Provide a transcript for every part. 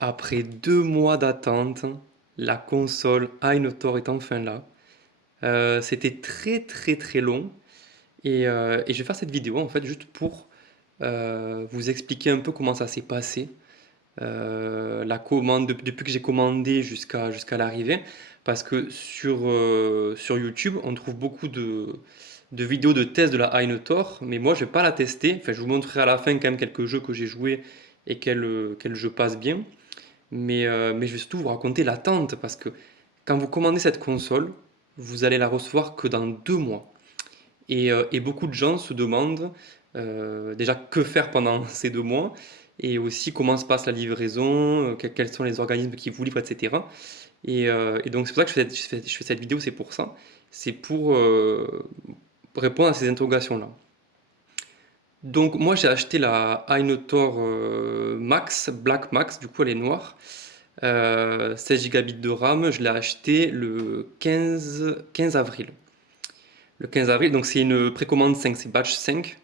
Après 2 mois d'attente, la console Ainotor est enfin là. C'était très très très long et je vais faire cette vidéo en fait juste pour vous expliquer un peu comment ça s'est passé, la commande depuis que j'ai commandé jusqu'à l'arrivée, parce que sur YouTube on trouve beaucoup de vidéos de tests de la Ainotor, mais moi je vais pas la tester. Enfin, je vous montrerai à la fin quand même quelques jeux que j'ai joués et quels jeux passent bien. Mais je vais surtout vous raconter l'attente parce que quand vous commandez cette console, vous allez la recevoir que dans 2 mois. Et beaucoup de gens se demandent déjà que faire pendant ces 2 mois et aussi comment se passe la livraison, quels sont les organismes qui vous livrent, etc. Et donc c'est pour ça que je fais cette vidéo, c'est pour ça. C'est pour répondre à ces interrogations-là. Donc moi j'ai acheté la Ainotor Max, Black Max, du coup elle est noire. 16 gigabits de RAM, je l'ai acheté le 15 avril. Le 15 avril, donc c'est une précommande 5, c'est batch 5.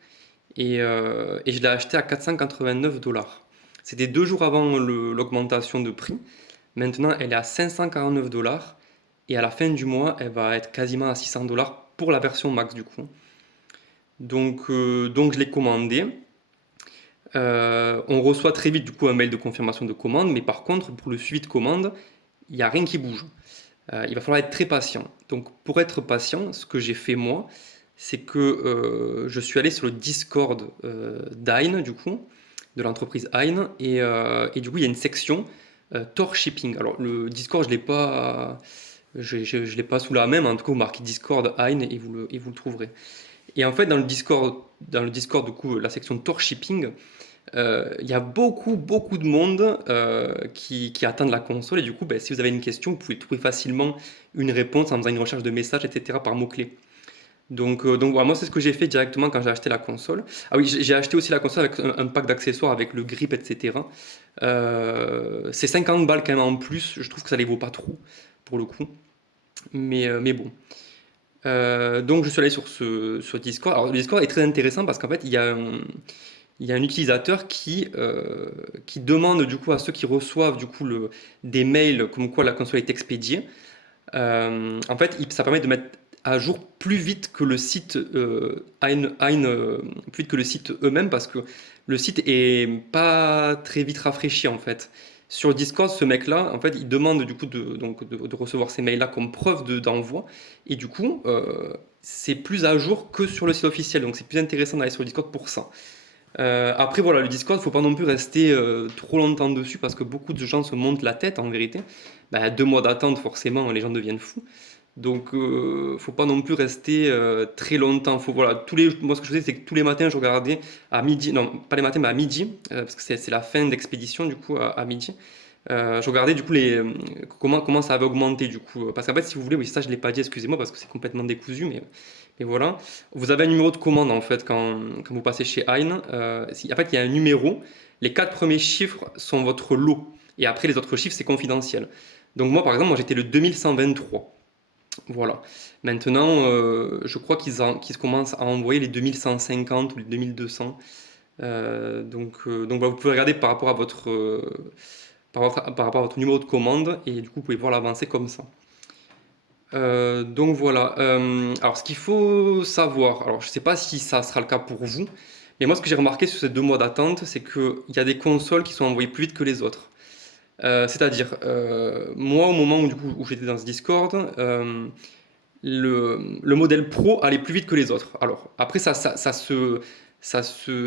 Et je l'ai acheté à 489 dollars. C'était 2 jours avant l'augmentation de prix. Maintenant, elle est à 549 dollars. Et à la fin du mois, elle va être quasiment à 600 dollars pour la version max du coup. Donc je l'ai commandé. On reçoit très vite du coup un mail de confirmation de commande, mais par contre, pour le suivi de commande, il n'y a rien qui bouge. Il va falloir être très patient. Donc pour être patient, ce que j'ai fait moi, c'est que je suis allé sur le Discord d'Ain, du coup, de l'entreprise Ain, et du coup il y a une section Tor Shipping. Alors le Discord, je l'ai pas sous la main, mais en tout cas vous marquez Discord Ain et vous le trouverez. Et en fait dans le Discord du coup, la section Tor Shipping, il y a beaucoup, beaucoup de monde qui attendent la console et du coup, ben, si vous avez une question, vous pouvez trouver facilement une réponse en faisant une recherche de messages, etc. par mots-clés. Donc voilà, moi c'est ce que j'ai fait directement quand j'ai acheté la console. Ah oui, j'ai acheté aussi la console avec un pack d'accessoires avec le grip, etc. C'est 50 balles quand même en plus, je trouve que ça les vaut pas trop pour le coup. Mais bon. Donc je suis allé sur Discord. Alors le Discord est très intéressant parce qu'en fait il y a un utilisateur qui demande du coup à ceux qui reçoivent du coup des mails comme quoi la console est expédiée. En fait, ça permet de mettre à jour plus vite que le site plus vite que le site eux-mêmes parce que le site est pas très vite rafraîchi en fait. Sur Discord, ce mec-là, en fait, il demande du coup de recevoir ces mails-là comme preuve d'envoi et du coup, c'est plus à jour que sur le site officiel. Donc, c'est plus intéressant d'aller sur le Discord pour ça. Après, voilà, le Discord, faut pas non plus rester trop longtemps dessus parce que beaucoup de gens se montent la tête en vérité. Bah, 2 mois d'attente, forcément, les gens deviennent fous. Donc, faut pas non plus rester très longtemps. Voilà, moi, ce que je faisais, c'est que tous les matins, je regardais à midi, non, pas les matins, mais à midi, parce que c'est la fin d'expédition, du coup, à midi. Je regardais, du coup, comment ça avait augmenté, du coup. Parce qu'en fait, si vous voulez, oui, ça, je l'ai pas dit, excusez-moi, parce que c'est complètement décousu, mais voilà. Vous avez un numéro de commande, en fait, quand vous passez chez Hein. En fait, il y a un numéro. Les 4 premiers chiffres sont votre lot. Et après, les autres chiffres, c'est confidentiel. Donc, moi, par exemple, j'étais le 2123. Voilà. Maintenant, je crois qu'ils commencent à envoyer les 2150 ou les 2200. Donc voilà, vous pouvez regarder par rapport à votre numéro de commande et du coup, vous pouvez voir l'avancée comme ça. Donc voilà. Alors, ce qu'il faut savoir, alors je ne sais pas si ça sera le cas pour vous, mais moi, ce que j'ai remarqué sur ces 2 mois d'attente, c'est qu'il y a des consoles qui sont envoyées plus vite que les autres. C'est-à-dire, moi, au moment où, du coup, où j'étais dans ce Discord, le modèle Pro allait plus vite que les autres. Alors, après, ça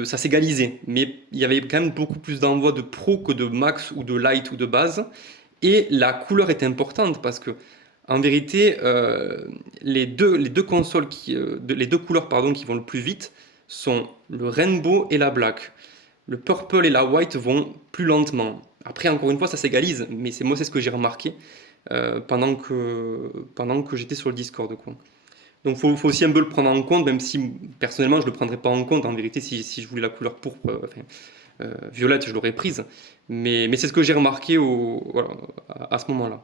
s'égalisait, mais il y avait quand même beaucoup plus d'envois de Pro que de Max ou de Light ou de base. Et la couleur est importante parce que, en vérité, les deux consoles les deux couleurs pardon, qui vont le plus vite sont le Rainbow et la Black. Le Purple et la White vont plus lentement. Après, encore une fois, ça s'égalise, mais moi, c'est ce que j'ai remarqué pendant que j'étais sur le Discord, quoi. Donc, faut aussi un peu le prendre en compte, même si personnellement, je ne le prendrais pas en compte. En vérité, si je voulais la couleur pourpre, enfin, violette, je l'aurais prise. Mais c'est ce que j'ai remarqué voilà, à ce moment-là.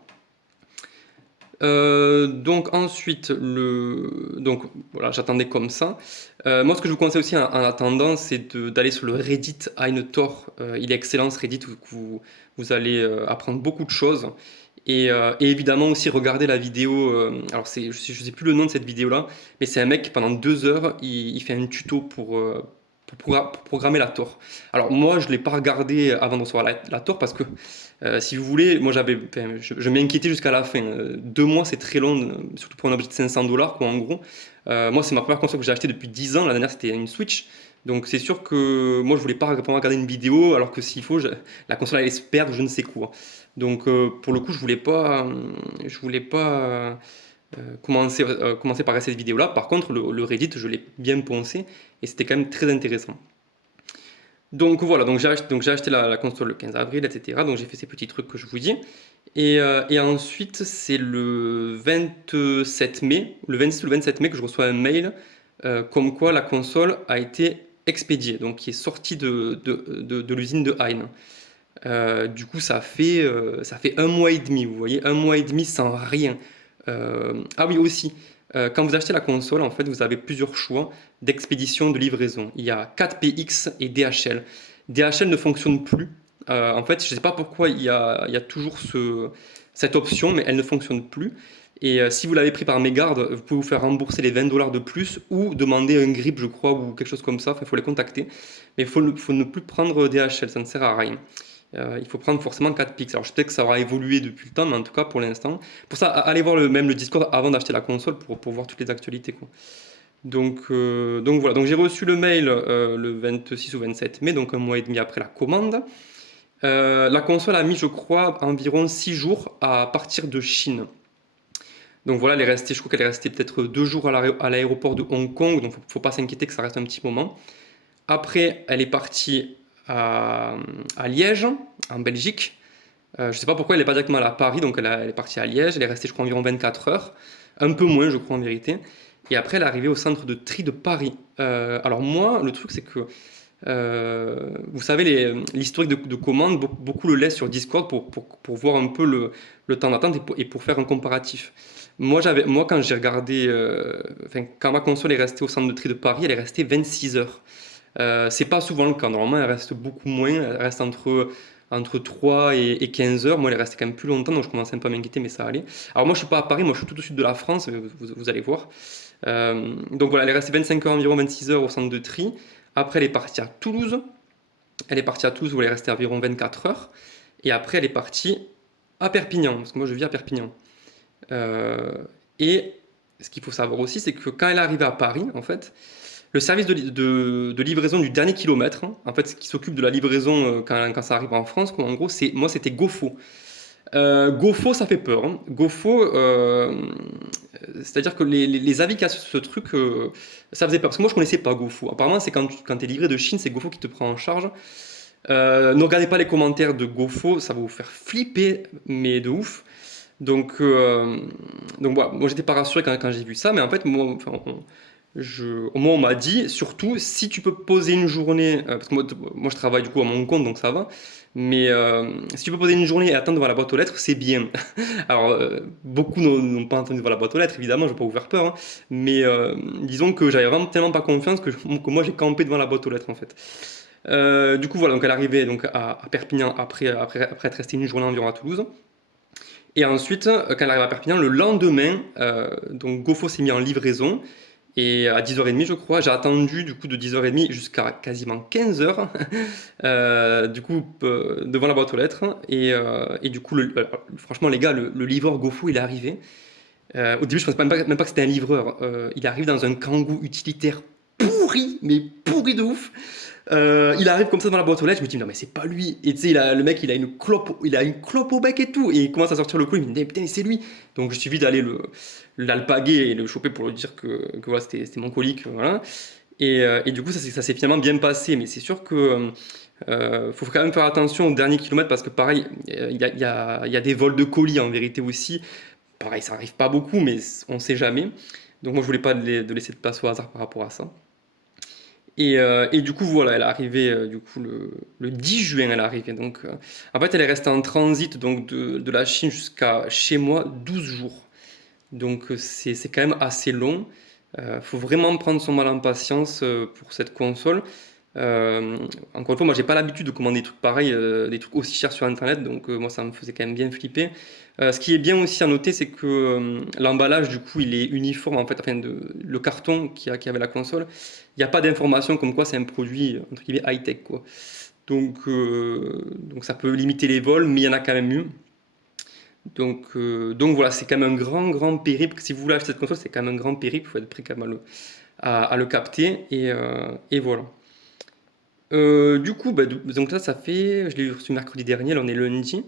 Donc ensuite, donc voilà, j'attendais comme ça. Moi, ce que je vous conseille aussi en attendant, c'est d'aller sur le Reddit Ainotor. Il est excellent ce Reddit, vous allez apprendre beaucoup de choses. Et évidemment aussi regarder la vidéo. Alors je sais plus le nom de cette vidéo-là, mais c'est un mec qui pendant 2 heures, il fait un tuto pour programmer la Tor. Alors moi, je ne l'ai pas regardé avant de recevoir la Tor parce que si vous voulez, moi enfin, je m'inquiétais jusqu'à la fin. 2 mois, c'est très long, surtout pour un objet de 500 $, quoi, en gros. Moi, c'est ma première console que j'ai achetée depuis 10 ans. La dernière, c'était une Switch. Donc, c'est sûr que moi, je voulais pas regarder une vidéo, alors que s'il faut, la console allait se perdre, je ne sais quoi. Donc, pour le coup, je voulais pas commencer par cette vidéo-là. Par contre, le Reddit, je l'ai bien poncé et c'était quand même très intéressant. Donc voilà, donc j'ai acheté la console le 15 avril, etc. Donc j'ai fait ces petits trucs que je vous dis. Et ensuite, c'est le 27 mai, le 26 ou le 27 mai que je reçois un mail comme quoi la console a été expédiée, donc qui est sortie de l'usine de Hein. Du coup, ça fait 1 mois et demi, vous voyez, 1 mois et demi sans rien. Ah oui, aussi, quand vous achetez la console, en fait, vous avez plusieurs choix d'expédition, de livraison. Il y a 4PX et DHL. DHL ne fonctionne plus. En fait, je ne sais pas pourquoi il y a toujours cette option, mais elle ne fonctionne plus. Et si vous l'avez pris par mégarde, vous pouvez vous faire rembourser les 20 $ de plus ou demander un grip, je crois, ou quelque chose comme ça. Enfin, il faut les contacter. Mais faut ne plus prendre DHL, ça ne sert à rien. Il faut prendre forcément 4 pixels. Alors, je sais que ça aura évolué depuis le temps, mais en tout cas, pour l'instant. Pour ça, allez voir même le Discord avant d'acheter la console pour voir toutes les actualités, quoi. Donc voilà. Donc, j'ai reçu le mail le 26 ou 27 mai, donc 1 mois et demi après la commande. La console a mis, je crois, environ 6 jours à partir de Chine. Donc voilà, je crois qu'elle est restée peut-être 2 jours à l'aéroport de Hong Kong, donc faut pas s'inquiéter que ça reste un petit moment. Après, elle est partie à, à Liège, en Belgique. Je ne sais pas pourquoi elle n'est pas directement à Paris, donc elle est partie à Liège, elle est restée je crois environ 24 heures, un peu moins je crois en vérité, et après elle est arrivée au centre de tri de Paris. Alors moi, le truc c'est que, vous savez, l'historique de commande, beaucoup le laissent sur Discord pour voir un peu le temps d'attente et pour faire un comparatif. Moi quand j'ai regardé, enfin, quand ma console est restée au centre de tri de Paris, elle est restée 26 heures. C'est pas souvent le cas. Normalement, elle reste beaucoup moins. Elle reste entre 3 et 15 heures. Moi, elle est restée quand même plus longtemps, donc je commençais un peu à m'inquiéter, mais ça allait. Alors, moi, je suis pas à Paris, moi, je suis tout au sud de la France, vous allez voir. Donc voilà, elle est restée 25 heures environ, 26 heures au centre de tri. Après, elle est partie à Toulouse. Elle est partie à Toulouse où elle est restée environ 24 heures. Et après, elle est partie à Perpignan, parce que moi, je vis à Perpignan. Euh, et ce qu'il faut savoir aussi, c'est que quand elle est arrivée à Paris, en fait, le service de livraison du dernier kilomètre, hein, en fait, ce qui s'occupe de la livraison quand ça arrive en France, quoi, en gros, moi, c'était GoFo. GoFo, ça fait peur, hein. GoFo, c'est-à-dire que les avis qu'il y a sur ce truc, ça faisait peur. Parce que moi, je connaissais pas GoFo. Apparemment, c'est quand tu es livré de Chine, c'est GoFo qui te prend en charge. Ne regardez pas les commentaires de GoFo, ça va vous faire flipper, mais de ouf. Donc, euh, donc voilà, moi j'étais pas rassuré quand j'ai vu ça, mais en fait, moi, enfin, moi on m'a dit, surtout, si tu peux poser une journée, parce que moi je travaille du coup à mon compte, donc ça va, mais si tu peux poser une journée et attendre devant la boîte aux lettres, c'est bien. Alors, beaucoup n'ont pas entendu devant la boîte aux lettres, évidemment, je vais pas vous faire peur, hein, mais disons que j'avais vraiment tellement pas confiance que moi j'ai campé devant la boîte aux lettres en fait. Du coup, voilà, donc elle arrivait donc à Perpignan après être restée une journée environ à Toulouse. Et ensuite, quand elle arrive à Perpignan, le lendemain, donc GoFo s'est mis en livraison. Et à 10h30, je crois, j'ai attendu du coup de 10h30 jusqu'à quasiment 15 heures, du coup, devant la boîte aux lettres. Et du coup, franchement, les gars, le livreur GoFo, il est arrivé. Au début, je ne pensais même pas que c'était un livreur. Il arrive dans un Kangoo utilitaire pourri, mais pourri de ouf. Il arrive comme ça dans la boîte aux lettres, je me dis non mais c'est pas lui. Et tu sais, le mec il a une clope au bec et tout, et il commence à sortir le clou, il me dit putain c'est lui. Donc je suis vite allé l'alpaguer et le choper pour lui dire que voilà, c'était mon colis, voilà. Et du coup ça s'est finalement bien passé, mais c'est sûr que faut quand même faire attention au dernier kilomètre parce que pareil, il y a des vols de colis en vérité aussi. Pareil, ça arrive pas beaucoup, mais on sait jamais. Donc moi je voulais pas de laisser de place au hasard par rapport à ça. Et du coup, voilà, elle est arrivée du coup, le 10 juin, elle est arrivée. Donc, en fait, elle est restée en transit donc, de la Chine jusqu'à chez moi 12 jours. Donc c'est quand même assez long. Faut vraiment prendre son mal en patience pour cette console. Encore une fois, moi j'ai pas l'habitude de commander des trucs pareils, des trucs aussi chers sur internet, donc moi ça me faisait quand même bien flipper. Ce qui est bien aussi à noter, c'est que l'emballage du coup il est uniforme en fait, enfin le carton qui avait la console, il n'y a pas d'information comme quoi c'est un produit entre guillemets high-tech quoi. Donc ça peut limiter les vols, mais il y en a quand même eu. Donc voilà, c'est quand même un grand périple. Si vous voulez acheter cette console, c'est quand même un grand périple, il faut être prêt quand même à le capter, et voilà. Du coup, bah, donc là, ça fait, je l'ai reçu mercredi dernier, là on est lundi.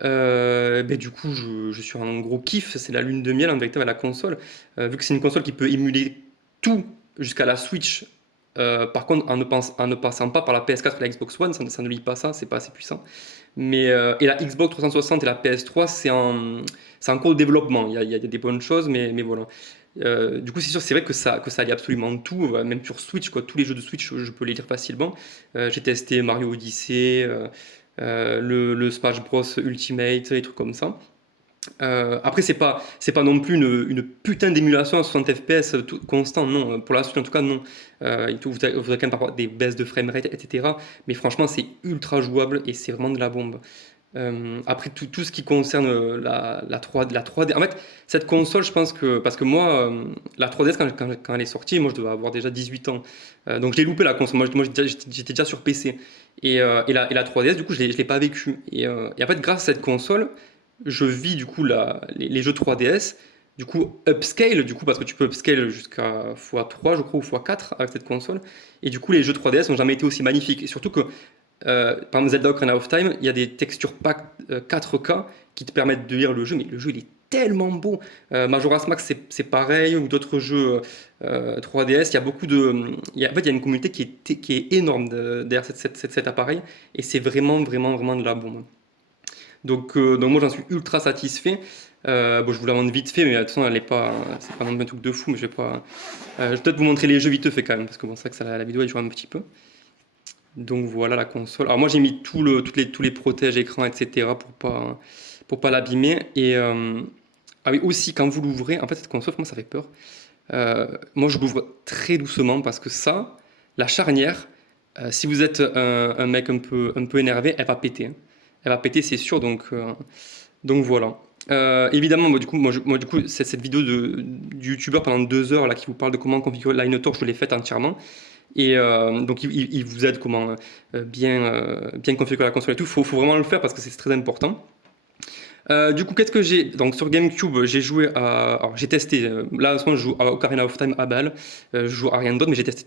Bah, du coup, je suis en gros kiff, c'est la lune de miel en vérité avec la console. Vu que c'est une console qui peut émuler tout jusqu'à la Switch. Par contre, en ne passant pas par la PS4 et la Xbox One, ça ne lit pas ça, c'est pas assez puissant. Et la Xbox 360 et la PS3, c'est en cours de développement. Il y a des bonnes choses, mais voilà. Du coup, c'est sûr, c'est vrai que ça allie absolument tout, même sur Switch, quoi. Tous les jeux de Switch, je peux les lire facilement. J'ai testé Mario Odyssey, le Smash Bros Ultimate, des trucs comme ça. Après, c'est pas non plus une putain d'émulation à 60 FPS constant, non. Pour la Switch, en tout cas, non. Vous avez quand même parfois des baisses de framerate, etc. Mais franchement, c'est ultra jouable et c'est vraiment de la bombe. Après, tout ce qui concerne la 3D. En fait, cette console, je pense que. Parce que moi, la 3DS, quand elle est sortie, moi, je devais avoir déjà 18 ans. Donc, je l'ai loupé la console. Moi, j'étais déjà sur PC. Et la 3DS, du coup, je l'ai pas vécu. Et en fait, grâce à cette console, je vis du coup les jeux 3DS. Du coup, upscale, du coup, parce que tu peux upscale jusqu'à x3, je crois, ou x4 avec cette console. Et du coup, les jeux 3DS n'ont jamais été aussi magnifiques. Et surtout que par exemple, Zelda Ocarina of Time, il y a des textures pack 4K qui te permettent de lire le jeu, mais le jeu il est tellement beau. Majora's Mask c'est pareil, ou d'autres jeux 3DS, il y a beaucoup de. En fait, il y a une communauté qui est énorme derrière cet appareil, et c'est vraiment de la bombe. Donc moi j'en suis ultra satisfait. Bon, je vous la montre vite fait, mais de toute façon, c'est pas non plus un truc de fou, mais je vais peut-être vous montrer les jeux vite fait quand même, parce que bon, c'est vrai que la vidéo elle joue un petit peu. Donc voilà la console. Alors moi j'ai mis tous les protèges écran, etc. pour pas l'abîmer. Ah oui, aussi quand vous l'ouvrez, en fait cette console, moi ça fait peur. Moi je l'ouvre très doucement parce que ça, la charnière, si vous êtes un mec un peu énervé, elle va péter, hein. Elle va péter, c'est sûr. Donc voilà. Évidemment, du coup, cette vidéo du youtubeur pendant 2 heures là, qui vous parle de comment configurer Torch, je l'ai faite entièrement. Donc il vous aide comment bien configurer la console et tout. Faut vraiment le faire parce que c'est très important. Du coup, qu'est-ce que j'ai? Donc sur GameCube, j'ai joué à. Alors j'ai testé. Là, en ce moment, je joue à Ocarina of Time à balle. Je joue à rien d'autre, mais j'ai testé